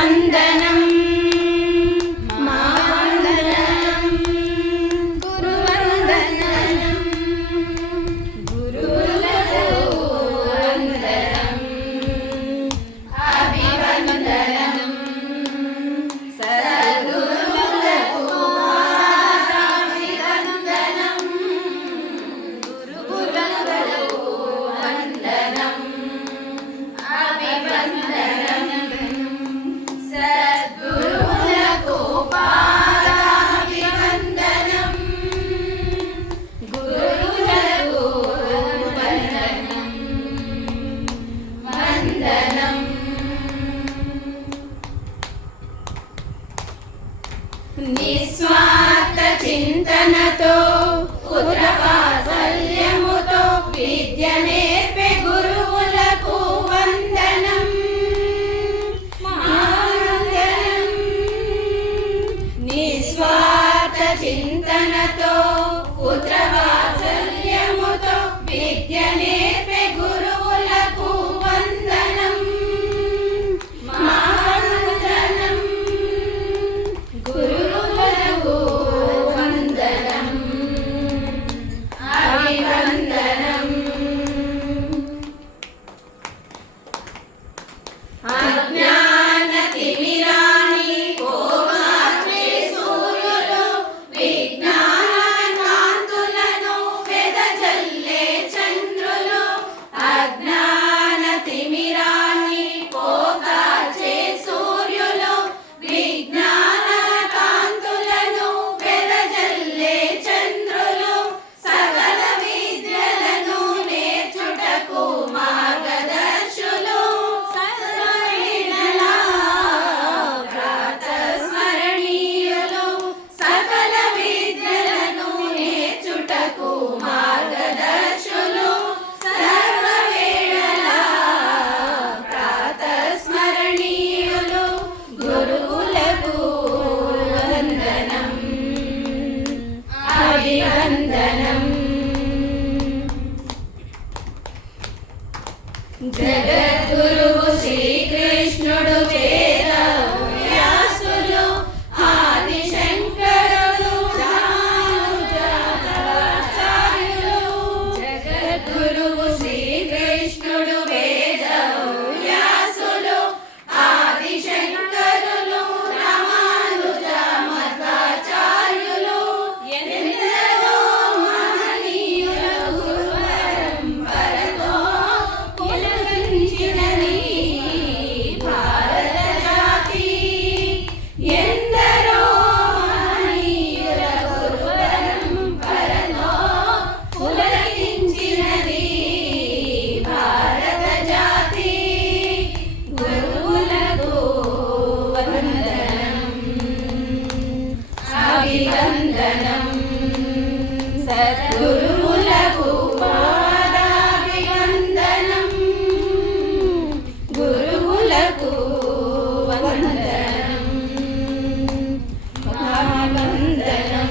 వందనం నిస్వార్థ చింతనతో ఉదవాత్సల్యముతో విద్య నేర్పే గురువులకు వందనం. మాందనం. నిస్వార్థ చింతనతో ఉదవాత్సల్యముతో విద్య నేర్పే జగద్గురువు శ్రీ అభివందనం సద్గురువులకు పాదాభివందనం గురువులకు వందనం మహావందనం